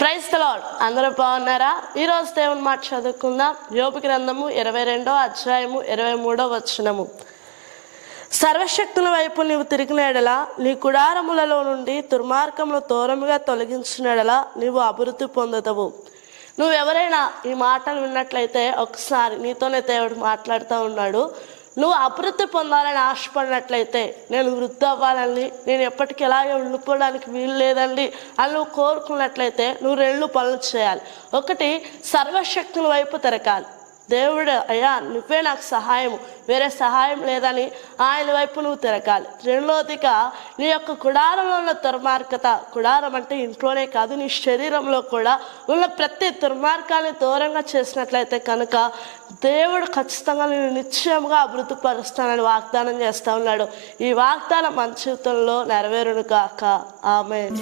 Praise the lord. అందరూ బాగున్నారా? ఈరోజు దేవుని మాట చదువుకుందాం. యోబు గ్రంథము 22వ అధ్యాయము 23వ వచనము. సర్వశక్తుల వైపు నీవు తిరిగిన ఎడల, నీ గుడారములలో నుండి దుర్మార్గమును దూరముగా తొలగించిన ఎడల నీవు అభివృద్ధి పొందుతావు. నువ్వెవరైనా ఈ మాటలు విన్నట్లయితే ఒకసారి నీతోనే దేవుడు మాట్లాడుతూ ఉన్నాడు. నువ్వు అభివృద్ధి పొందాలని ఆశపడినట్లయితే, నేను వృద్ధి అవ్వాలని, నేను ఎప్పటికీ ఎలాగే ఉండిపోవడానికి వీలు లేదండి అని నువ్వు కోరుకున్నట్లయితే నువ్వు 2 పనులు చేయాలి. ఒకటి, సర్వశక్తుల వైపు తిరగాలి. దేవుడు, అయ్యా నువ్వే నాకు సహాయము, వేరే సహాయం లేదని ఆయన వైపు నువ్వు తిరగాలి. రెండోదిగా, నీ యొక్క గుడారంలో ఉన్న దుర్మార్గత, గుడారం అంటే ఇంట్లోనే కాదు, నీ శరీరంలో కూడా ఉన్న ప్రతి దుర్మార్గాన్ని దూరంగా చేసినట్లయితే కనుక దేవుడు ఖచ్చితంగా నేను నిశ్చయముగా అభివృద్ధి పరుస్తానని వాగ్దానం చేస్తూ ఉన్నాడు. ఈ వాగ్దానం మన జీవితంలో నెరవేరును గాక. ఆమేన్.